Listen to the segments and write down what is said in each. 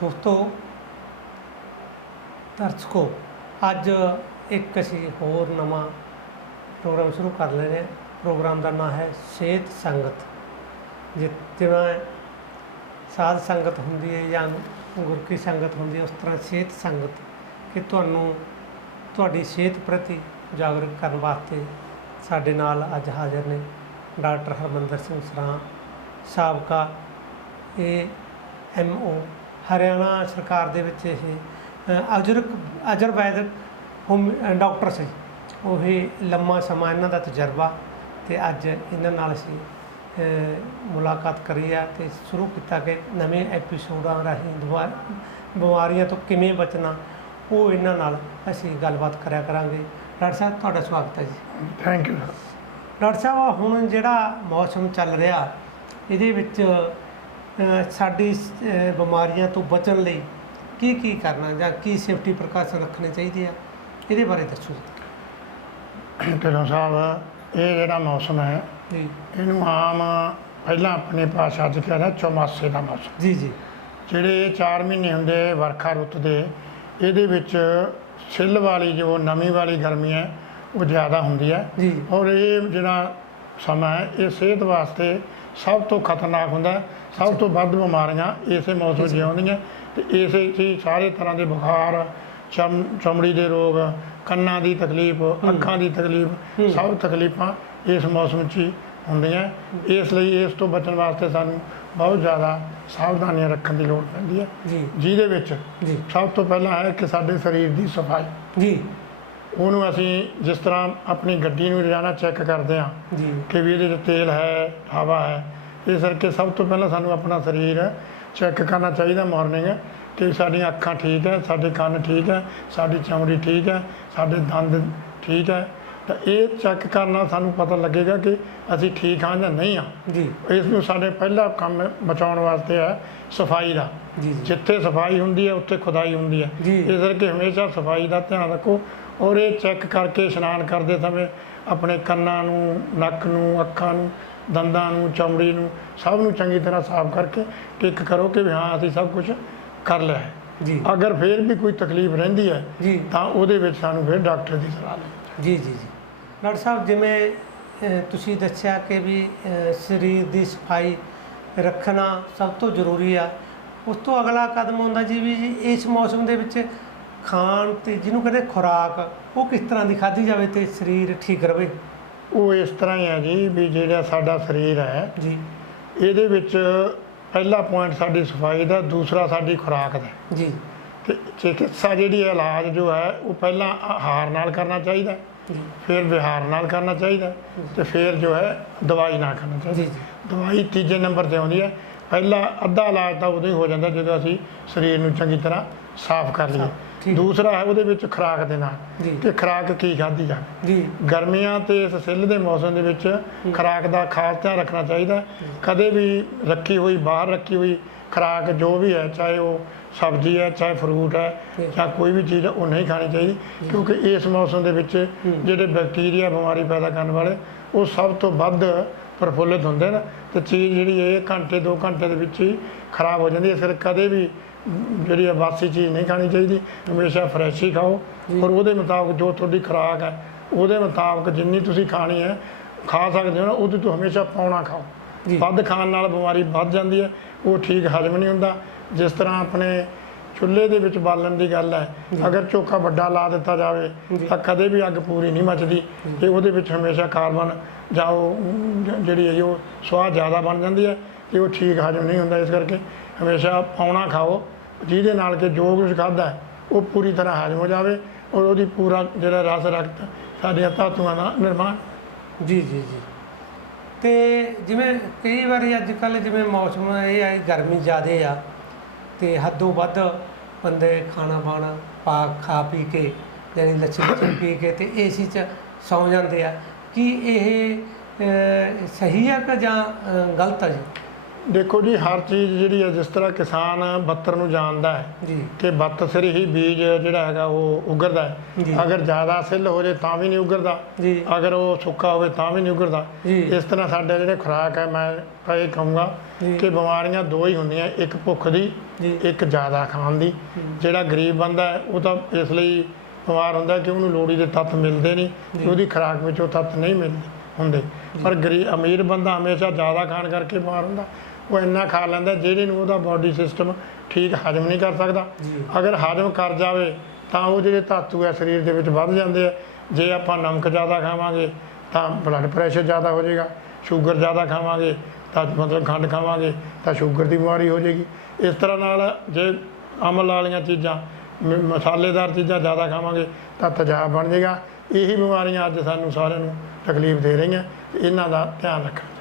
ਦੋਸਤੋ, ਦਰਸ਼ਕੋ, ਅੱਜ ਇੱਕ ਅਸੀਂ ਹੋਰ ਨਵਾਂ ਪ੍ਰੋਗਰਾਮ ਸ਼ੁਰੂ ਕਰ ਰਹੇ ਹਾਂ। ਪ੍ਰੋਗਰਾਮ ਦਾ ਨਾਮ ਹੈ ਸਿਹਤ ਸੰਗਤ, ਜਿ- ਜਿਵੇਂ ਸਾਧ ਸੰਗਤ ਹੁੰਦੀ ਹੈ ਜਾਂ ਗੁਰ ਕੀ ਸੰਗਤ ਹੁੰਦੀ ਹੈ, ਉਸ ਤਰ੍ਹਾਂ ਸਿਹਤ ਸੰਗਤ ਕਿ ਤੁਹਾਨੂੰ ਤੁਹਾਡੀ ਸਿਹਤ ਪ੍ਰਤੀ ਜਾਗਰੂਕ ਕਰਨ ਵਾਸਤੇ ਸਾਡੇ ਨਾਲ ਅੱਜ ਹਾਜ਼ਰ ਨੇ ਡਾਕਟਰ ਹਰਮੰਦਰ ਸਿੰਘ ਸਰਾਂ, ਸਾਬਕਾ ਏ ਇਹ ਓ ਹਰਿਆਣਾ ਸਰਕਾਰ ਦੇ ਵਿੱਚ ਇਹ ਅ, ਆਯੁਰਵੈਦਿਕ ਆਯੁਰਵੈਦਿਕ ਹੋਮ ਡਾਕਟਰ ਸੀ। ਉਹ ਹੀ ਲੰਮਾ ਸਮਾਂ ਇਹਨਾਂ ਦਾ ਤਜਰਬਾ ਤੇ ਅੱਜ ਇਹਨਾਂ ਨਾਲ ਅਸੀਂ ਮੁਲਾਕਾਤ ਕਰੀ ਆ ਤੇ ਸ਼ੁਰੂ ਕੀਤਾ ਕਿ ਨਵੇਂ ਐਪੀਸੋਡਾਂ ਰਾਹੀਂ ਬਿਮਾਰੀਆਂ ਤੋਂ ਕਿਵੇਂ ਬਚਣਾ ਉਹ ਇਹਨਾਂ ਨਾਲ ਅਸੀਂ ਗੱਲਬਾਤ ਕਰਿਆ ਕਰਾਂਗੇ। ਡਾਕਟਰ ਸਾਹਿਬ ਤੁਹਾਡਾ ਸਵਾਗਤ ਹੈ ਜੀ। ਥੈਂਕ ਯੂ ਡਾਕਟਰ ਸਾਹਿਬ ਹੁਣ ਜਿਹੜਾ ਮੌਸਮ ਚੱਲ ਰਿਹਾ ਇਹਦੇ ਵਿੱਚ ਸਾਡੀ ਬਿਮਾਰੀਆਂ ਤੋਂ ਬਚਣ ਲਈ ਕੀ ਕੀ ਕਰਨਾ ਜਾਂ ਕੀ ਸੇਫਟੀ ਪ੍ਰੀਕਾਸ਼ਨ ਰੱਖਣੇ ਚਾਹੀਦੇ ਆ? ਇਹਦੇ ਬਾਰੇ ਦੱਸੋ ਢਿੱਲੋਂ ਸਾਹਿਬ ਇਹ ਜਿਹੜਾ ਮੌਸਮ ਹੈ ਜੀ। ਇਹਨੂੰ ਆਮ ਪਹਿਲਾਂ ਆਪਣੇ ਭਾਸ਼ਾ 'ਚ ਕਹਿੰਦਾ ਚੌਮਾਸੇ ਦਾ ਮੌਸਮ। ਜੀ ਜੀ। ਜਿਹੜੇ 4 ਮਹੀਨੇ ਹੁੰਦੇ ਵਰਖਾ ਰੁੱਤ ਦੇ ਇਹਦੇ ਵਿੱਚ ਛਿੱਲ ਵਾਲੀ ਜੋ ਨਮੀ ਵਾਲੀ ਗਰਮੀ ਹੈ ਉਹ ਜ਼ਿਆਦਾ ਹੁੰਦੀ ਹੈ। ਜੀ। ਔਰ ਇਹ ਜਿਹੜਾ ਸਮਾਂ ਹੈ ਇਹ ਸਿਹਤ ਵਾਸਤੇ ਸਭ ਤੋਂ ਖਤਰਨਾਕ ਹੁੰਦਾ। ਸਭ ਤੋਂ ਵੱਧ ਬਿਮਾਰੀਆਂ ਇਸੇ ਮੌਸਮ 'ਚ ਆਉਂਦੀਆਂ ਤੇ ਇਸੇ 'ਚ ਹੀ ਸਾਰੇ ਤਰ੍ਹਾਂ ਦੇ ਬੁਖਾਰ ਚਮ ਚਮੜੀ ਦੇ ਰੋਗ ਕੰਨਾਂ ਦੀ ਤਕਲੀਫ ਅੱਖਾਂ ਦੀ ਤਕਲੀਫ। ਸਭ ਤਕਲੀਫਾਂ ਇਸ ਮੌਸਮ 'ਚ ਹੀ ਹੁੰਦੀਆਂ। ਇਸ ਲਈ ਇਸ ਤੋਂ ਬਚਣ ਵਾਸਤੇ ਸਾਨੂੰ ਬਹੁਤ ਜ਼ਿਆਦਾ ਸਾਵਧਾਨੀਆਂ ਰੱਖਣ ਦੀ ਲੋੜ ਪੈਂਦੀ ਹੈ। ਜੀ। ਜਿਹਦੇ ਵਿੱਚ ਸਭ ਤੋਂ ਪਹਿਲਾਂ ਹੈ ਕਿ ਸਾਡੇ ਸਰੀਰ ਦੀ ਸਫ਼ਾਈ। ਜੀ। ਉਹਨੂੰ ਅਸੀਂ ਜਿਸ ਤਰ੍ਹਾਂ ਆਪਣੀ ਗੱਡੀ ਨੂੰ ਰੋਜ਼ਾਨਾ ਚੈੱਕ ਕਰਦੇ ਹਾਂ ਜੀ। ਕਿ ਵੀ ਇਹਦੇ 'ਚ ਤੇਲ ਹੈ ਹਵਾ ਹੈ ਇਸ ਕਰਕੇ ਸਭ ਤੋਂ ਪਹਿਲਾਂ ਸਾਨੂੰ ਆਪਣਾ ਸਰੀਰ ਚੈੱਕ ਕਰਨਾ ਚਾਹੀਦਾ ਮਾਰਨਿੰਗ ਕਿ ਸਾਡੀਆਂ ਅੱਖਾਂ ਠੀਕ ਹੈ ਸਾਡੇ ਕੰਨ ਠੀਕ ਹੈ ਸਾਡੀ ਚਮੜੀ ਠੀਕ ਹੈ ਸਾਡੇ ਦੰਦ ਠੀਕ ਹੈ। ਤਾਂ ਇਹ ਚੈੱਕ ਕਰਨਾ ਸਾਨੂੰ ਪਤਾ ਲੱਗੇਗਾ ਕਿ ਅਸੀਂ ਠੀਕ ਹਾਂ ਜਾਂ ਨਹੀਂ ਹਾਂ। ਜੀ। ਇਸ ਨੂੰ ਸਾਡੇ ਪਹਿਲਾ ਕੰਮ ਬਚਾਉਣ ਵਾਸਤੇ ਹੈ ਸਫ਼ਾਈ ਦਾ। ਜੀ ਜਿੱਥੇ ਸਫ਼ਾਈ ਹੁੰਦੀ ਹੈ ਉੱਥੇ ਖੁਦਾਈ ਹੁੰਦੀ ਹੈ। ਜੀ। ਇਸ ਕਰਕੇ ਹਮੇਸ਼ਾ ਸਫ਼ਾਈ ਦਾ ਧਿਆਨ ਰੱਖੋ ਔਰ ਇਹ ਚੈੱਕ ਕਰਕੇ ਇਸ਼ਨਾਨ ਕਰਦੇ ਸਮੇਂ ਆਪਣੇ ਕੰਨਾਂ ਨੂੰ ਨੱਕ ਨੂੰ ਅੱਖਾਂ ਨੂੰ ਦੰਦਾਂ ਨੂੰ ਚਮੜੀ ਨੂੰ ਸਭ ਨੂੰ ਚੰਗੀ ਤਰ੍ਹਾਂ ਸਾਫ਼ ਕਰਕੇ ਟਿਕ ਕਰੋ ਕਿ ਹਾਂ ਅਸੀਂ ਸਭ ਕੁਝ ਕਰ ਲਿਆ ਹੈ। ਜੀ। ਅਗਰ ਫਿਰ ਵੀ ਕੋਈ ਤਕਲੀਫ ਰਹਿੰਦੀ ਹੈ ਜੀ। ਤਾਂ ਉਹਦੇ ਵਿੱਚ ਸਾਨੂੰ ਫਿਰ ਡਾਕਟਰ ਦੀ ਸਲਾਹ ਲੈਣੀ। ਜੀ ਜੀ ਜੀ। ਡਾਕਟਰ ਸਾਹਿਬ ਜਿਵੇਂ ਤੁਸੀਂ ਦੱਸਿਆ ਕਿ ਵੀ ਸਰੀਰ ਦੀ ਸਫ਼ਾਈ ਰੱਖਣਾ ਸਭ ਤੋਂ ਜ਼ਰੂਰੀ ਆ। ਉਸ ਤੋਂ ਅਗਲਾ ਕਦਮ ਹੁੰਦਾ ਜੀ ਵੀ ਜੀ ਇਸ ਮੌਸਮ ਦੇ ਵਿੱਚ ਖਾਣ ਤੇ ਜਿਹਨੂੰ ਕਹਿੰਦੇ ਖੁਰਾਕ ਉਹ ਕਿਸ ਤਰ੍ਹਾਂ ਦੀ ਖਾਧੀ ਜਾਵੇ ਤੇ ਸਰੀਰ ਠੀਕ ਰਵੇ? ਉਹ ਇਸ ਤਰ੍ਹਾਂ ਹੀ ਹੈ ਜੀ ਵੀ ਜਿਹੜਾ ਸਾਡਾ ਸਰੀਰ ਹੈ ਜੀ। ਇਹਦੇ ਵਿੱਚ ਪਹਿਲਾ ਪੁਆਇੰਟ ਸਾਡੀ ਸਫ਼ਾਈ ਦਾ ਦੂਸਰਾ ਸਾਡੀ ਖੁਰਾਕ ਦਾ। ਜੀ। ਤੇ ਚਿਕਿਤਸਾ ਜਿਹੜੀ ਇਲਾਜ ਜੋ ਹੈ ਉਹ ਪਹਿਲਾਂ ਆਹਾਰ ਨਾਲ ਕਰਨਾ ਚਾਹੀਦਾ। ਫਿਰ ਵਿਹਾਰ ਨਾਲ ਕਰਨਾ ਚਾਹੀਦਾ ਤੇ ਫਿਰ ਜੋ ਹੈ ਦਵਾਈ ਨਾਲ ਕਰਨਾ ਚਾਹੀਦਾ। ਦਵਾਈ ਤੀਜੇ ਨੰਬਰ ਤੇ ਆਉਂਦੀ ਹੈ। ਪਹਿਲਾ ਅੱਧਾ ਇਲਾਜ ਤਾਂ ਉਦੋਂ ਹੀ ਹੋ ਜਾਂਦਾ ਜਦੋਂ ਅਸੀਂ ਸਰੀਰ ਨੂੰ ਚੰਗੀ ਤਰ੍ਹਾਂ ਸਾਫ਼ ਕਰ ਲਈਏ। ਦੂਸਰਾ ਹੈ ਉਹਦੇ ਵਿੱਚ ਖੁਰਾਕ ਦੇ ਨਾਲ। ਕਿ ਖੁਰਾਕ ਕੀ ਖਾਧੀ ਜਾਵੇ ਜੀ। ਗਰਮੀਆਂ ਤੇ ਇਸ ਸਿੱਲ ਦੇ ਮੌਸਮ ਦੇ ਵਿੱਚ ਖੁਰਾਕ ਦਾ ਖਾਸ ਧਿਆਨ ਰੱਖਣਾ ਚਾਹੀਦਾ। ਕਦੇ ਵੀ ਰੱਖੀ ਹੋਈ ਬਾਹਰ ਰੱਖੀ ਹੋਈ ਖੁਰਾਕ ਜੋ ਵੀ ਹੈ ਚਾਹੇ ਉਹ ਸਬਜ਼ੀ ਹੈ ਚਾਹੇ ਫਰੂਟ ਹੈ ਜੀ। ਕੋਈ ਵੀ ਚੀਜ਼ ਉਹ ਨਹੀਂ ਖਾਣੀ ਚਾਹੀਦੀ ਕਿਉਂਕਿ ਇਸ ਮੌਸਮ ਦੇ ਵਿੱਚ ਜਿਹੜੇ ਬੈਕਟੀਰੀਆ ਬਿਮਾਰੀ ਪੈਦਾ ਕਰਨ ਵਾਲੇ ਉਹ ਸਭ ਤੋਂ ਵੱਧ ਪ੍ਰਫੁੱਲਿਤ ਹੁੰਦੇ ਨੇ ਤੇ ਚੀਜ਼ ਜਿਹੜੀ ਇਹ ਘੰਟੇ 2 ਘੰਟੇ ਦੇ ਵਿੱਚ ਹੀ ਖਰਾਬ ਹੋ ਜਾਂਦੀ ਹੈ। ਕਰਕੇ ਕਦੇ ਵੀ ਜਿਹੜੀ ਹੈ ਬਾਸੀ ਚੀਜ਼ ਨਹੀਂ ਖਾਣੀ ਚਾਹੀਦੀ ਹਮੇਸ਼ਾ ਫਰੈਸ਼ ਹੀ ਖਾਓ। ਔਰ ਉਹਦੇ ਮੁਤਾਬਕ ਜੋ ਤੁਹਾਡੀ ਖੁਰਾਕ ਹੈ ਉਹਦੇ ਮੁਤਾਬਕ ਜਿੰਨੀ ਤੁਸੀਂ ਖਾਣੀ ਹੈ ਖਾ ਸਕਦੇ ਹੋ ਨਾ ਉਹਦੇ ਤੋਂ ਹਮੇਸ਼ਾ ਪੌਣਾ ਖਾਓ। ਵੱਧ ਖਾਣ ਨਾਲ ਬਿਮਾਰੀ ਵੱਧ ਜਾਂਦੀ ਹੈ ਉਹ ਠੀਕ ਹਜਮ ਨਹੀਂ ਹੁੰਦਾ। ਜਿਸ ਤਰ੍ਹਾਂ ਆਪਣੇ ਚੁੱਲ੍ਹੇ ਦੇ ਵਿੱਚ ਬਾਲਣ ਦੀ ਗੱਲ ਹੈ ਅਗਰ ਚੋਖਾ ਵੱਡਾ ਲਾ ਦਿੱਤਾ ਜਾਵੇ। ਤਾਂ ਕਦੇ ਵੀ ਅੱਗ ਪੂਰੀ ਨਹੀਂ ਮੱਚਦੀ ਤੇ ਉਹਦੇ ਵਿੱਚ ਹਮੇਸ਼ਾ ਕਾਰਬਨ ਜਾਂ ਉਹ ਜਿਹੜੀ ਹੈ ਉਹ ਸਵਾਹ ਜ਼ਿਆਦਾ ਬਣ ਜਾਂਦੀ ਹੈ ਤੇ ਉਹ ਠੀਕ ਹਜਮ ਨਹੀਂ ਹੁੰਦਾ ਇਸ ਕਰਕੇ ਹਮੇਸ਼ਾ ਪੌਣਾ ਖਾਓ ਜਿਹਦੇ ਨਾਲ ਕਿ ਜੋ ਕੁਝ ਹੈ ਉਹ ਪੂਰੀ ਤਰ੍ਹਾਂ ਹਜਮ ਹੋ ਜਾਵੇ ਔਰ ਉਹਦੀ ਪੂਰਾ ਜਿਹੜਾ ਰਸ ਰਕਤ ਸਾਡੀਆਂ ਧਾਤੂਆਂ ਦਾ ਨਿਰਮਾਣ ਜੀ ਜੀ ਜੀ। ਤੇ ਜਿਵੇਂ ਕਈ ਵਾਰੀ ਅੱਜ ਕੱਲ ਜਿਵੇਂ ਮੌਸਮ ਇਹ ਆ ਗਰਮੀ ਜ਼ਿਆਦੇ ਆ ਤੇ ਹੱਦੋਂ ਵੱਧ ਬੰਦੇ ਖਾਣਾ ਬਾਣਾ ਪਾ, ਖਾ ਪੀ ਕੇ, ਯਾਨੀ ਲੱਛੀ ਲੁੱਛੀ ਪੀ ਕੇ ਤੇ ਏਸੀ 'ਚ ਸੌਂ ਜਾਂਦੇ ਆ। ਕੀ ਇਹ ਸਹੀ ਆ ਕਿ ਜਾਂ ਗਲਤ ਆ ਜੀ? ਦੇਖੋ ਜੀ ਹਰ ਚੀਜ਼ ਜਿਹੜੀ ਹੈ ਜਿਸ ਤਰ੍ਹਾਂ ਕਿਸਾਨ ਬੱਤਰ ਨੂੰ ਜਾਣਦਾ ਹੈ ਕਿ ਬੱਤ ਸਿਰ ਹੀ ਬੀਜ ਜਿਹੜਾ ਹੈਗਾ ਉਹ ਉਗਰਦਾ ਹੈ। ਅਗਰ ਜ਼ਿਆਦਾ ਸਿੱਲ ਹੋ ਜੇ ਤਾਂ ਵੀ ਨਹੀਂ ਉਗਰਦਾ। ਅਗਰ ਉਹ ਸੁੱਕਾ ਹੋਵੇ ਤਾਂ ਵੀ ਨਹੀਂ ਉਗਰਦਾ। ਇਸ ਤਰ੍ਹਾਂ ਸਾਡੇ ਜਿਹੜੇ ਖੁਰਾਕ ਹੈ ਮੈਂ ਇਹ ਕਹੂੰਗਾ। ਕਿ ਬਿਮਾਰੀਆਂ ਦੋ ਹੀ ਹੁੰਦੀਆਂ ਇੱਕ ਭੁੱਖ ਦੀ ਇੱਕ ਜ਼ਿਆਦਾ ਖਾਣ ਦੀ। ਜਿਹੜਾ ਗਰੀਬ ਬੰਦਾ ਹੈ ਉਹ ਤਾਂ ਇਸ ਲਈ ਬਿਮਾਰ ਹੁੰਦਾ ਕਿ ਉਹਨੂੰ ਲੋੜੀ ਦੇ ਤੱਤ ਮਿਲਦੇ ਨਹੀਂ ਉਹਦੀ ਖੁਰਾਕ ਵਿੱਚ ਉਹ ਤੱਤ ਨਹੀਂ ਮਿਲਦੇ ਹੁੰਦੇ। ਪਰ ਗਰੀਬ ਅਮੀਰ ਬੰਦਾ ਹਮੇਸ਼ਾ ਜ਼ਿਆਦਾ ਖਾਣ ਕਰਕੇ ਬਿਮਾਰ ਹੁੰਦਾ। ਉਹ ਇੰਨਾ ਖਾ ਲੈਂਦਾ ਜਿਹੜੇ ਨੂੰ ਉਹਦਾ ਬਾਡੀ ਸਿਸਟਮ ਠੀਕ ਹਜਮ ਨਹੀਂ ਕਰ ਸਕਦਾ। ਅਗਰ ਹਜਮ ਕਰ ਜਾਵੇ ਤਾਂ ਉਹ ਜਿਹੜੇ ਧਾਤੂ ਹੈ ਸਰੀਰ ਦੇ ਵਿੱਚ ਵੱਧ ਜਾਂਦੇ ਆ। ਜੇ ਆਪਾਂ ਨਮਕ ਜ਼ਿਆਦਾ ਖਾਵਾਂਗੇ ਤਾਂ ਬਲੱਡ ਪ੍ਰੈਸ਼ਰ ਜ਼ਿਆਦਾ ਹੋ ਜਾਏਗਾ। ਸ਼ੂਗਰ ਜ਼ਿਆਦਾ ਖਾਵਾਂਗੇ ਤਾਂ ਮਤਲਬ ਖੰਡ ਖਾਵਾਂਗੇ ਤਾਂ ਸ਼ੂਗਰ ਦੀ ਬਿਮਾਰੀ ਹੋ ਜਾਏਗੀ। ਇਸ ਤਰ੍ਹਾਂ ਨਾਲ ਜੇ ਅਮਲ ਵਾਲੀਆਂ ਚੀਜ਼ਾਂ ਮਸਾਲੇਦਾਰ ਚੀਜ਼ਾਂ ਜ਼ਿਆਦਾ ਖਾਵਾਂਗੇ ਤਾਂ ਤੇਜ਼ਾਬ ਬਣ ਜਾਏਗਾ। ਇਹੀ ਬਿਮਾਰੀਆਂ ਅੱਜ ਸਾਨੂੰ ਸਾਰਿਆਂ ਨੂੰ ਤਕਲੀਫ ਦੇ ਰਹੀਆਂ। ਇਹਨਾਂ ਦਾ ਧਿਆਨ ਰੱਖਣਾ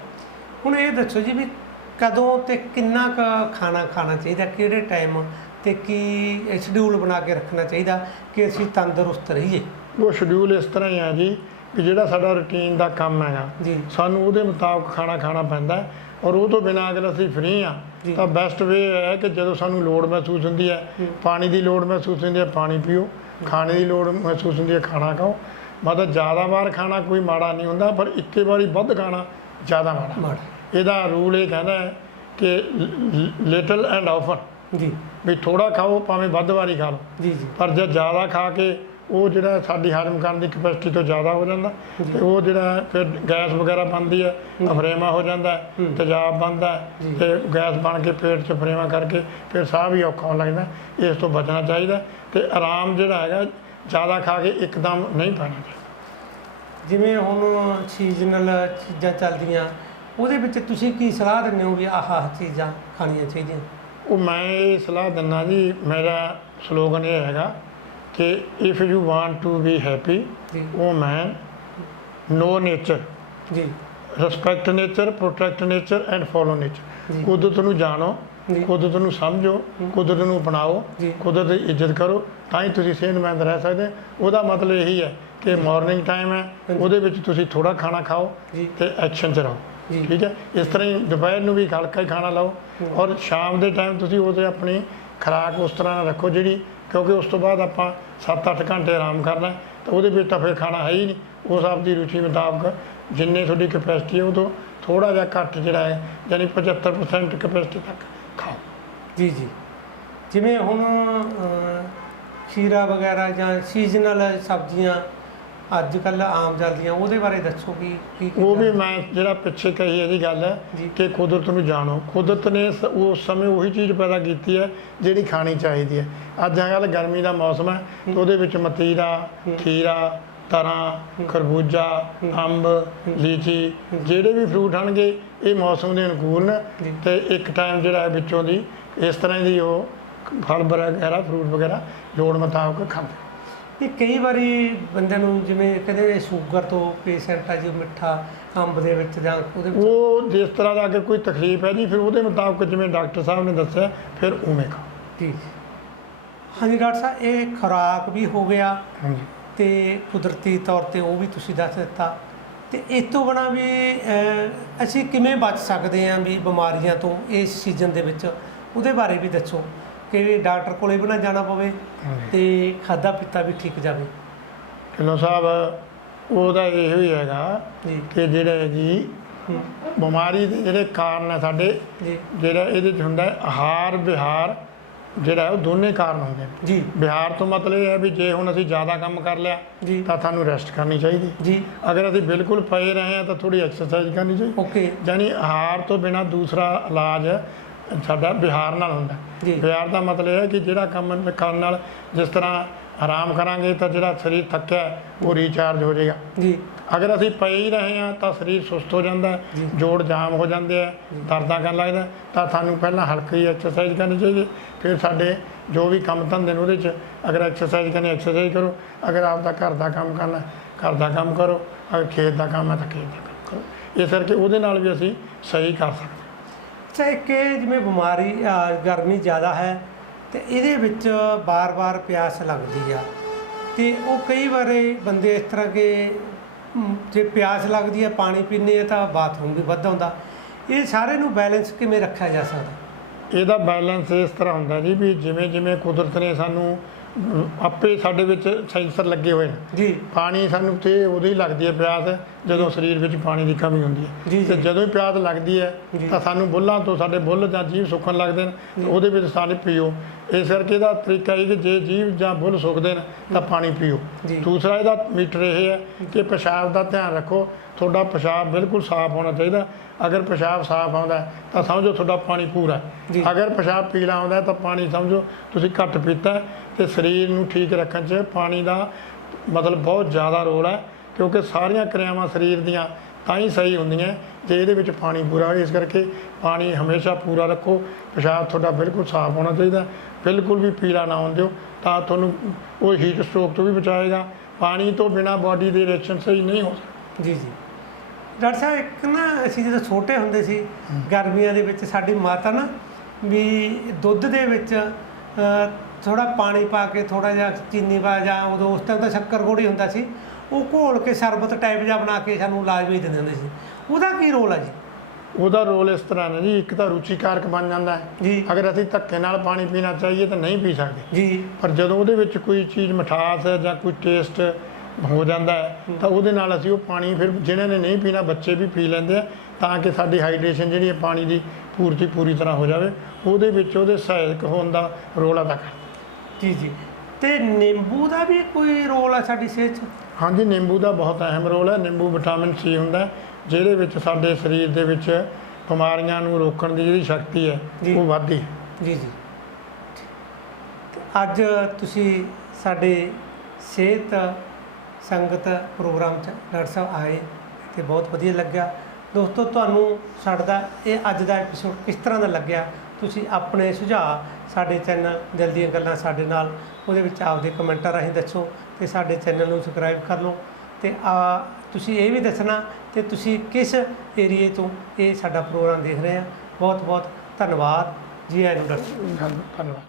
ਹੁਣ ਇਹ ਦੱਸੋ ਜੀ ਵੀ ਕਦੋਂ ਤੇ ਕਿੰਨਾ ਕੁ ਖਾਣਾ ਖਾਣਾ ਚਾਹੀਦਾ ਕਿਹੜੇ ਟਾਈਮ ਤੇ ਕੀ ਸ਼ਡਿਊਲ ਬਣਾ ਕੇ ਰੱਖਣਾ ਚਾਹੀਦਾ ਕਿ ਅਸੀਂ ਤੰਦਰੁਸਤ ਰਹੀਏ? ਉਹ ਸ਼ਡਿਊਲ ਇਸ ਤਰ੍ਹਾਂ ਹੀ ਆ ਜੀ ਕਿ ਜਿਹੜਾ ਸਾਡਾ ਰੁਟੀਨ ਦਾ ਕੰਮ ਹੈਗਾ ਜੀ। ਸਾਨੂੰ ਉਹਦੇ ਮੁਤਾਬਕ ਖਾਣਾ ਖਾਣਾ ਪੈਂਦਾ ਔਰ ਉਹ ਤੋਂ ਬਿਨਾਂ ਅਗਰ ਅਸੀਂ ਫ੍ਰੀ ਆ। ਤਾਂ ਬੈਸਟ ਵੇ ਹੈ ਕਿ ਜਦੋਂ ਸਾਨੂੰ ਲੋੜ ਮਹਿਸੂਸ ਹੁੰਦੀ ਹੈ ਪਾਣੀ ਦੀ ਲੋੜ ਮਹਿਸੂਸ ਹੁੰਦੀ ਹੈ ਪਾਣੀ ਪੀਓ ਖਾਣੇ ਦੀ ਲੋੜ ਮਹਿਸੂਸ ਹੁੰਦੀ ਹੈ ਖਾਣਾ ਖਾਓ। ਮਤਲਬ ਜ਼ਿਆਦਾ ਵਾਰ ਖਾਣਾ ਕੋਈ ਮਾੜਾ ਨਹੀਂ ਹੁੰਦਾ ਪਰ ਇੱਕੇ ਵਾਰੀ ਵੱਧ ਖਾਣਾ ਜ਼ਿਆਦਾ ਮਾੜਾ। ਮਾੜਾ। ਇਹਦਾ ਰੂਲ ਇਹ ਕਹਿੰਦਾ ਹੈ ਕਿ ਲਿਟਲ ਐਂਡ ਆਫਨ ਜੀ। ਵੀ ਥੋੜਾ ਖਾਓ ਭਾਵੇਂ ਵੱਧ ਵਾਰੀ ਖਾ ਲਓ। ਜੀ ਜੀ। ਪਰ ਜੇ ਜ਼ਿਆਦਾ ਖਾ ਕੇ ਉਹ ਜਿਹੜਾ ਸਾਡੀ ਹਜਮ ਕਰਨ ਦੀ ਕਪੈਸਿਟੀ ਤੋਂ ਜ਼ਿਆਦਾ ਹੋ ਜਾਂਦਾ ਤੇ ਉਹ ਜਿਹੜਾ ਫਿਰ ਗੈਸ ਵਗੈਰਾ ਬਣਦੀ ਹੈ ਅਫਰੇਮਾ ਹੋ ਜਾਂਦਾ ਹੈ ਤੇਜ਼ਾਬ ਬਣਦਾ। ਤੇ ਗੈਸ ਬਣ ਕੇ ਪੇਟ 'ਚ ਅਫਰੇਮਾ ਕਰਕੇ ਫਿਰ ਸਾਹ ਵੀ ਔਖਾ ਹੋਣ ਲੱਗਦਾ ਇਸ ਤੋਂ ਬਚਣਾ ਚਾਹੀਦਾ ਤੇ ਆਰਾਮ ਜਿਹੜਾ ਹੈਗਾ ਜ਼ਿਆਦਾ ਖਾ ਕੇ ਇੱਕਦਮ ਨਹੀਂ ਪੈਣਾ ਚਾਹੀਦਾ। ਜਿਵੇਂ ਹੁਣ ਸੀਜ਼ਨਲ ਚੀਜ਼ਾਂ ਚੱਲਦੀਆਂ ਉਹਦੇ ਵਿੱਚ ਤੁਸੀਂ ਕੀ ਸਲਾਹ ਦਿੰਦੇ ਹੋ ਵੀ ਆਹ ਆਹ ਚੀਜ਼ਾਂ ਖਾਣੀਆਂ ਚਾਹੀਦੀਆਂ ਉਹ ਮੈਂ ਇਹ ਸਲਾਹ ਦਿੰਦਾ ਜੀ ਮੇਰਾ ਸਲੋਗਨ ਇਹ ਹੈਗਾ ਕਿ if you want to be happy ਉਹ ਮੈਨ ਨੋ ਨੇਚਰ ਜੀ respect nature protect nature and follow nature. ਕੁਦਰਤ ਨੂੰ ਜਾਣੋ। ਕੁਦਰਤ ਨੂੰ ਸਮਝੋ ਕੁਦਰਤ ਨੂੰ ਅਪਣਾਓ। ਕੁਦਰਤ ਦੀ ਇੱਜ਼ਤ ਕਰੋ ਤਾਂ ਹੀ ਤੁਸੀਂ ਸਿਹਤਮੰਦ ਰਹਿ ਸਕਦੇ। ਉਹਦਾ ਮਤਲਬ ਇਹੀ ਹੈ ਕਿ ਮਾਰਨਿੰਗ ਟਾਈਮ ਹੈ ਉਹਦੇ ਵਿੱਚ ਤੁਸੀਂ ਥੋੜਾ ਖਾਣਾ ਖਾਓ ਤੇ ਐਕਸ਼ਨ 'ਚ ਰਹੋ। ਠੀਕ ਹੈ? ਇਸ ਤਰ੍ਹਾਂ ਹੀ ਦੁਪਹਿਰ ਨੂੰ ਵੀ ਹਲਕਾ ਹੀ ਖਾਣਾ ਲਾਓ ਔਰ ਸ਼ਾਮ ਦੇ ਟਾਈਮ ਤੁਸੀਂ ਉਹਦੇ ਆਪਣੀ ਖੁਰਾਕ ਉਸ ਤਰ੍ਹਾਂ ਰੱਖੋ ਜਿਹੜੀ ਕਿਉਂਕਿ ਉਸ ਤੋਂ ਬਾਅਦ ਆਪਾਂ 7-8 ਘੰਟੇ ਆਰਾਮ ਕਰਨਾ ਤਾਂ ਉਹਦੇ ਵਿੱਚ ਤਾਂ ਫਿਰ ਖਾਣਾ ਹੈ ਹੀ ਨਹੀਂ। ਉਸ ਆਪਦੀ ਰੁਚੀ ਮੁਤਾਬਕ ਜਿੰਨੇ ਤੁਹਾਡੀ ਕੈਪੈਸਿਟੀ ਹੈ ਉਹ ਤੋਂ ਥੋੜਾ ਜਿਹਾ ਘੱਟ ਜਿਹੜਾ ਹੈ ਯਾਨੀ 75% ਕੈਪੈਸਿਟੀ ਤੱਕ ਖਾਓ। ਜੀ ਜੀ। ਜਿਵੇਂ ਹੁਣ ਖੀਰਾ ਵਗੈਰਾ ਜਾਂ ਸੀਜ਼ਨਲ ਸਬਜ਼ੀਆਂ ਅੱਜ ਕੱਲ ਆਮ ਚੱਲਦੀਆਂ ਉਹਦੇ ਬਾਰੇ ਦੱਸੋ ਕਿ ਉਹ ਵੀ ਮੈਂ ਜਿਹੜਾ ਪਿੱਛੇ ਕਹੀ ਇਹਦੀ ਗੱਲ ਹੈ। ਕਿ ਕੁਦਰਤ ਨੂੰ ਜਾਣੋ। ਕੁਦਰਤ ਨੇ ਸ- ਉਸ ਸਮੇਂ ਉਹੀ ਚੀਜ਼ ਪੈਦਾ ਕੀਤੀ ਹੈ ਜਿਹੜੀ ਖਾਣੀ ਚਾਹੀਦੀ ਹੈ। ਅੱਜ ਕੱਲ੍ਹ ਗਰਮੀ ਦਾ ਮੌਸਮ ਹੈ ਤੇ ਉਹਦੇ ਵਿੱਚ ਮਤੀਰਾ ਖੀਰਾ ਤਰਾਂ ਖਰਬੂਜਾ ਅੰਬ ਲੀਚੀ ਜਿਹੜੇ ਵੀ ਫਰੂਟ ਆਣਗੇ ਇਹ ਮੌਸਮ ਦੇ ਅਨੁਕੂਲ ਨੇ। ਤੇ ਇੱਕ ਟਾਈਮ ਜਿਹੜਾ ਹੈ ਵਿੱਚੋਂ ਦੀ ਇਸ ਤਰ੍ਹਾਂ ਦੀ ਉਹ ਫਲ ਵਗੈਰਾ ਫਰੂਟ ਵਗੈਰਾ ਲੋੜ ਮੁਤਾਬਕ ਖਾਂਦੇ ਇਹ ਕਈ ਵਾਰੀ ਬੰਦਿਆਂ ਨੂੰ ਜਿਵੇਂ ਕਹਿੰਦੇ ਸ਼ੂਗਰ ਤੋਂ ਪੇਸ਼ੈਂਟ ਆ ਜੀ ਮਿੱਠਾ ਅੰਬ ਦੇ ਵਿੱਚ ਜਾਂ ਉਹਦੇ ਵਿੱਚ ਉਹ ਜਿਸ ਤਰ੍ਹਾਂ ਦਾ ਅਗਰ ਕੋਈ ਤਕਲੀਫ ਹੈ ਜੀ ਫਿਰ ਉਹਦੇ ਮੁਤਾਬਕ ਜਿਵੇਂ ਡਾਕਟਰ ਸਾਹਿਬ ਨੇ ਦੱਸਿਆ ਫਿਰ ਉਵੇਂ ਖਾਓ। ਜੀ ਹਾਂਜੀ ਡਾਕਟਰ ਸਾਹਿਬ ਇਹ ਖੁਰਾਕ ਵੀ ਹੋ ਗਿਆ ਹਾਂਜੀ। ਤੇ ਕੁਦਰਤੀ ਤੌਰ ਤੇ ਉਹ ਵੀ ਤੁਸੀਂ ਦੱਸ ਦਿੱਤਾ। ਤੇ ਇਸ ਤੋਂ ਬਿਨਾਂ ਵੀ ਅਸੀਂ ਕਿਵੇਂ ਬਚ ਸਕਦੇ ਹਾਂ ਵੀ ਬਿਮਾਰੀਆਂ ਤੋਂ ਇਸ ਸੀਜ਼ਨ ਦੇ ਵਿੱਚ? ਉਹਦੇ ਬਾਰੇ ਵੀ ਦੱਸੋ। ਕਿ ਡਾਕਟਰ ਕੋਲੇ ਵੀ ਨਾ ਜਾਣਾ ਪਵੇ ਤੇ ਖਾਦਾ ਪੀਤਾ ਵੀ ਠੀਕ ਜਾਵੇ। ਢਿੱਲੋਂ ਸਾਹਿਬ ਉਹਦਾ ਇਹੋ ਹੀ ਹੈਗਾ ਜੀ। ਕਿ ਜਿਹੜੇ ਜੀ ਬਿਮਾਰੀ ਦੇ ਜਿਹੜੇ ਕਾਰਨ ਹੈ ਸਾਡੇ ਜੀ। ਜਿਹੜਾ ਇਹਦੇ ਚ ਹੁੰਦਾ ਹੈ ਆਹਾਰ ਵਿਹਾਰ ਜਿਹੜਾ ਹੈ ਉਹ ਦੋਨੇ ਕਾਰਨ ਹੁੰਦੇ ਨੇ। ਜੀ। ਵਿਹਾਰ ਤੋਂ ਮਤਲਬ ਇਹ ਹੈ ਵੀ ਜੇ ਹੁਣ ਅਸੀਂ ਜ਼ਿਆਦਾ ਕੰਮ ਕਰ ਲਿਆ ਜੀ। ਤਾਂ ਤੁਹਾਨੂੰ ਰੈਸਟ ਕਰਨੀ ਚਾਹੀਦੀ। ਜੀ। ਅਗਰ ਅਸੀਂ ਬਿਲਕੁਲ ਪਏ ਰਹੇ ਹਾਂ ਤਾਂ ਥੋੜੀ ਐਕਸਰਸਾਈਜ਼ ਕਰਨੀ ਚਾਹੀਦੀ। ਓਕੇ। ਯਾਨੀ ਆਹਾਰ ਤੋਂ ਬਿਨਾ ਦੂਸਰਾ ਇਲਾਜ ਸਾਡਾ ਵਿਹਾਰ ਨਾਲ ਹੁੰਦਾ। ਵਿਹਾਰ ਦਾ ਮਤਲਬ ਇਹ ਹੈ ਕਿ ਜਿਹੜਾ ਕੰਮ ਕਰਨ ਨਾਲ ਜਿਸ ਤਰ੍ਹਾਂ ਆਰਾਮ ਕਰਾਂਗੇ ਤਾਂ ਜਿਹੜਾ ਸਰੀਰ ਥੱਕਿਆ ਉਹ ਰੀਚਾਰਜ ਹੋ ਜਾਏਗਾ। ਜੀ। ਅਗਰ ਅਸੀਂ ਪਏ ਹੀ ਰਹੇ ਹਾਂ ਤਾਂ ਸਰੀਰ ਸੁਸਤ ਹੋ ਜਾਂਦਾ। ਜੋੜ ਜਾਮ ਹੋ ਜਾਂਦੇ ਆ ਦਰਦਾਂ ਕਰਨ ਲੱਗਦਾ ਤਾਂ ਸਾਨੂੰ ਪਹਿਲਾਂ ਹਲਕੀ ਐਕਸਰਸਾਈਜ਼ ਕਰਨੀ ਚਾਹੀਦੀ। ਫਿਰ ਸਾਡੇ ਜੋ ਵੀ ਕੰਮ ਧੰਦੇ ਨੇ ਉਹਦੇ 'ਚ ਅਗਰ ਐਕਸਰਸਾਈਜ਼ ਕਰਨੀ ਐਕਸਰਸਾਈਜ਼ ਕਰੋ। ਅਗਰ ਆਪ ਦਾ ਘਰ ਦਾ ਕੰਮ ਕਰਨਾ ਘਰ ਦਾ ਕੰਮ ਕਰੋ। ਅਗਰ ਖੇਤ ਦਾ ਕੰਮ ਹੈ ਤਾਂ ਖੇਤ ਦਾ ਕੰਮ ਕਰੋ। ਇਸ ਕਰਕੇ ਉਹਦੇ ਨਾਲ ਵੀ ਅਸੀਂ ਸਹੀ ਕਰ ਸਕਦੇ ਹਾਂ। ਚਾਹੇ ਕਿ ਜਿਵੇਂ ਬਿਮਾਰੀ ਅਹ, ਗਰਮੀ ਜ਼ਿਆਦਾ ਹੈ ਤੇ ਇਹਦੇ ਵਿੱਚ ਬਾਰ-ਬਾਰ ਪਿਆਸ ਲੱਗਦੀ ਆ ਤੇ ਉਹ ਕਈ ਵਾਰੀ ਬੰਦੇ ਇਸ ਤਰ੍ਹਾਂ ਕਿ ਮ, ਜੇ ਪਿਆਸ ਲੱਗਦੀ ਆ ਪਾਣੀ ਪੀਂਦੇ ਆ ਤਾਂ ਬਾਥਰੂਮ ਵੀ ਵੱਧ ਆਉਂਦਾ ਇਹ ਸਾਰੇ ਨੂੰ ਬੈਲੈਂਸ ਕਿਵੇਂ ਰੱਖਿਆ ਜਾ ਸਕਦਾ ਇਹਦਾ ਬੈਲੈਂਸ ਇਸ ਤਰ੍ਹਾਂ ਹੁੰਦਾ ਜੀ ਵੀ ਜਿਵੇਂ ਜਿਵੇਂ ਕੁਦਰਤ ਨੇ ਸਾਨੂੰ ਆਪੇ ਸਾਡੇ ਵਿੱਚ ਸੈਂਸਰ ਲੱਗੇ ਹੋਏ ਨੇ। ਜੀ। ਪਾਣੀ ਸਾਨੂੰ ਤੇ ਉਦੋਂ ਹੀ ਲੱਗਦੀ ਹੈ ਪਿਆਸ ਜਦੋਂ ਸਰੀਰ ਵਿੱਚ ਪਾਣੀ ਦੀ ਕਮੀ ਹੁੰਦੀ ਹੈ। ਤੇ ਜਦੋਂ ਹੀ ਪਿਆਸ ਲੱਗਦੀ ਹੈ। ਤਾਂ ਸਾਨੂੰ ਬੁੱਲਾਂ ਤੋਂ ਸਾਡੇ ਬੁੱਲ ਜਾਂ ਜੀਭ ਸੁੱਕਣ ਲੱਗਦੇ ਨੇ। ਉਹਦੇ ਵਿੱਚ ਸਾਰੇ ਪੀਓ। ਇਸ ਕਰਕੇ ਇਹਦਾ ਤਰੀਕਾ ਇਹ ਕਿ ਜੇ ਜੀਭ ਜਾਂ ਬੁੱਲ ਸੁੱਕਦੇ ਨੇ ਤਾਂ ਪਾਣੀ ਪੀਓ। ਦੂਸਰਾ ਇਹਦਾ ਮੀਟਰ ਇਹ ਹੈ ਕਿ ਪਿਸ਼ਾਬ ਦਾ ਧਿਆਨ ਰੱਖੋ। ਤੁਹਾਡਾ ਪਿਸ਼ਾਬ ਬਿਲਕੁਲ ਸਾਫ਼ ਹੋਣਾ ਚਾਹੀਦਾ। ਅਗਰ ਪਿਸ਼ਾਬ ਸਾਫ਼ ਆਉਂਦਾ ਤਾਂ ਸਮਝੋ ਤੁਹਾਡਾ ਪਾਣੀ ਪੂਰਾ। ਅਗਰ ਪਿਸ਼ਾਬ ਪੀਲਾ ਆਉਂਦਾ ਤਾਂ ਪਾਣੀ ਸਮਝੋ ਤੁਸੀਂ ਘੱਟ ਪੀਤਾ ਤੇ ਸਰੀਰ ਨੂੰ ਠੀਕ ਰੱਖਣ 'ਚ ਪਾਣੀ ਦਾ ਮਤਲਬ ਬਹੁਤ ਜ਼ਿਆਦਾ ਰੋਲ ਹੈ ਕਿਉਂਕਿ ਸਾਰੀਆਂ ਕਿਰਿਆਵਾਂ ਸਰੀਰ ਦੀਆਂ ਤਾਂ ਹੀ ਸਹੀ ਹੁੰਦੀਆਂ ਜੇ ਇਹਦੇ ਵਿੱਚ ਪਾਣੀ ਪੂਰਾ ਹੋਵੇ ਇਸ ਕਰਕੇ ਪਾਣੀ ਹਮੇਸ਼ਾ ਪੂਰਾ ਰੱਖੋ। ਪਿਸ਼ਾਬ ਤੁਹਾਡਾ ਬਿਲਕੁਲ ਸਾਫ਼ ਹੋਣਾ ਚਾਹੀਦਾ ਬਿਲਕੁਲ ਵੀ ਪੀਲਾ ਨਾ ਹੋਣ ਦਿਓ ਤਾਂ ਤੁਹਾਨੂੰ ਉਹ ਹੀਟ ਸਟ੍ਰੋਕ ਤੋਂ ਵੀ ਬਚਾਏਗਾ। ਪਾਣੀ ਤੋਂ ਬਿਨਾ ਬਾਡੀ ਦੀ ਰਿਐਕਸ਼ਨ ਸਹੀ ਨਹੀਂ ਹੋ ਸਕਦੀ। ਜੀ ਜੀ। ਡਾਕਟਰ ਸਾਹਿਬ ਇੱਕ ਨਾ ਅਸੀਂ ਜਦੋਂ ਛੋਟੇ ਹੁੰਦੇ ਸੀ ਗਰਮੀਆਂ ਦੇ ਵਿੱਚ ਸਾਡੀ ਮਾਤਾ ਨਾ ਵੀ ਦੁੱਧ ਦੇ ਵਿੱਚ ਥੋੜਾ ਪਾਣੀ ਪਾ ਕੇ ਥੋੜਾ ਜਿਹਾ ਚੀਨੀ ਪਾ ਜਾਂ ਉਦੋਂ ਉਸ ਟਾਈਮ ਤਾਂ ਸ਼ੱਕਰ ਗੋੜੀ ਹੁੰਦਾ ਸੀ ਉਹ ਘੋਲ ਕੇ ਸ਼ਰਬਤ ਟਾਈਪ ਜਿਹਾ ਬਣਾ ਕੇ ਸਾਨੂੰ ਲਾਜ਼ਮੀ ਦਿੰਦੇ ਹੁੰਦੇ ਸੀ। ਉਹਦਾ ਕੀ ਰੋਲ ਹੈ ਜੀ? ਉਹਦਾ ਰੋਲ ਇਸ ਤਰ੍ਹਾਂ ਹੈ ਜੀ ਇੱਕ ਤਾਂ ਰੁਚੀਕਾਰਕ ਬਣ ਜਾਂਦਾ ਹੈ। ਜੀ। ਅਗਰ ਅਸੀਂ ਧੱਕੇ ਨਾਲ ਪਾਣੀ ਪੀਣਾ ਚਾਹੀਏ ਤਾਂ ਨਹੀਂ ਪੀ ਸਕਦੇ। ਜੀ। ਪਰ ਜਦੋਂ ਉਹਦੇ ਵਿੱਚ ਕੋਈ ਚੀਜ਼ ਮਿਠਾਸ ਹੈ ਜਾਂ ਕੋਈ ਟੇਸਟ ਹੋ ਜਾਂਦਾ ਹੈ ਤਾਂ ਉਹਦੇ ਨਾਲ ਅਸੀਂ ਉਹ ਪਾਣੀ ਫਿਰ ਜਿਨ੍ਹਾਂ ਨੇ ਨਹੀਂ ਪੀਣਾ ਬੱਚੇ ਵੀ ਪੀ ਲੈਂਦੇ ਆ ਤਾਂ ਕਿ ਸਾਡੀ ਹਾਈਡਰੇਸ਼ਨ ਜਿਹੜੀ ਹੈ ਪਾਣੀ ਦੀ ਪੂਰਤੀ ਪੂਰੀ ਤਰ੍ਹਾਂ ਹੋ ਜਾਵੇ। ਉਹਦੇ ਵਿੱਚ ਉਹਦੇ ਸਹਾਇਕ ਹੋਣ ਦਾ ਰੋਲ ਅਦਾ ਕਰਦਾ। ਜੀ ਜੀ। ਤੇ ਨਿੰਬੂ ਦਾ ਵੀ ਕੋਈ ਰੋਲ ਹੈ ਸਾਡੀ ਸਿਹਤ 'ਚ? ਹਾਂਜੀ ਨਿੰਬੂ ਦਾ ਬਹੁਤ ਅਹਿਮ ਰੋਲ ਹੈ। ਨਿੰਬੂ ਵਿਟਾਮਿਨ ਸੀ ਹੁੰਦਾ ਹੈ, ਜਿਹਦੇ ਵਿੱਚ ਸਾਡੇ ਸਰੀਰ ਦੇ ਵਿੱਚ ਬਿਮਾਰੀਆਂ ਨੂੰ ਰੋਕਣ ਦੀ ਜਿਹੜੀ ਸ਼ਕਤੀ ਹੈ ਜੀ। ਉਹ ਵੱਧਦੀ ਹੈ ਜੀ ਜੀ। ਤੇ ਅੱਜ ਤੁਸੀਂ ਸਾਡੇ ਸਿਹਤ ਸੰਗਤ ਪ੍ਰੋਗਰਾਮ 'ਚ ਡਾਕਟਰ ਸਾਹਿਬ ਆਏ ਤੇ ਬਹੁਤ ਵਧੀਆ ਲੱਗਿਆ। ਦੋਸਤੋ ਤੁਹਾਨੂੰ ਸਾਡਾ ਇਹ ਅੱਜ ਦਾ ਐਪੀਸੋਡ ਕਿਸ ਤਰ੍ਹਾਂ ਦਾ ਲੱਗਿਆ? ਤੁਸੀਂ ਆਪਣੇ ਸੁਝਾਅ ਸਾਡੇ ਚੈਨਲ ਦਿਲ ਦੀਆਂ ਗੱਲਾਂ ਸਾਡੇ ਨਾਲ ਉਹਦੇ ਵਿੱਚ ਆਪਦੇ ਕਮੈਂਟਾਂ ਰਾਹੀਂ ਦੱਸੋ ਤੇ ਸਾਡੇ ਚੈਨਲ ਨੂੰ ਸਬਸਕ੍ਰਾਈਬ ਕਰ ਲਓ। ਤੇ ਆ ਤੁਸੀਂ ਇਹ ਵੀ ਦੱਸਣਾ ਤੇ ਤੁਸੀਂ ਕਿਸ ਏਰੀਏ ਤੋਂ ਇਹ ਸਾਡਾ ਪ੍ਰੋਗਰਾਮ ਦੇਖ ਰਹੇ ਆ? ਬਹੁਤ ਬਹੁਤ ਧੰਨਵਾਦ। ਜੀ ਆਇਆਂ ਨੂੰ ਡਾਕਟਰ ਸਾਹਿਬ। ਧੰਨਵਾਦ।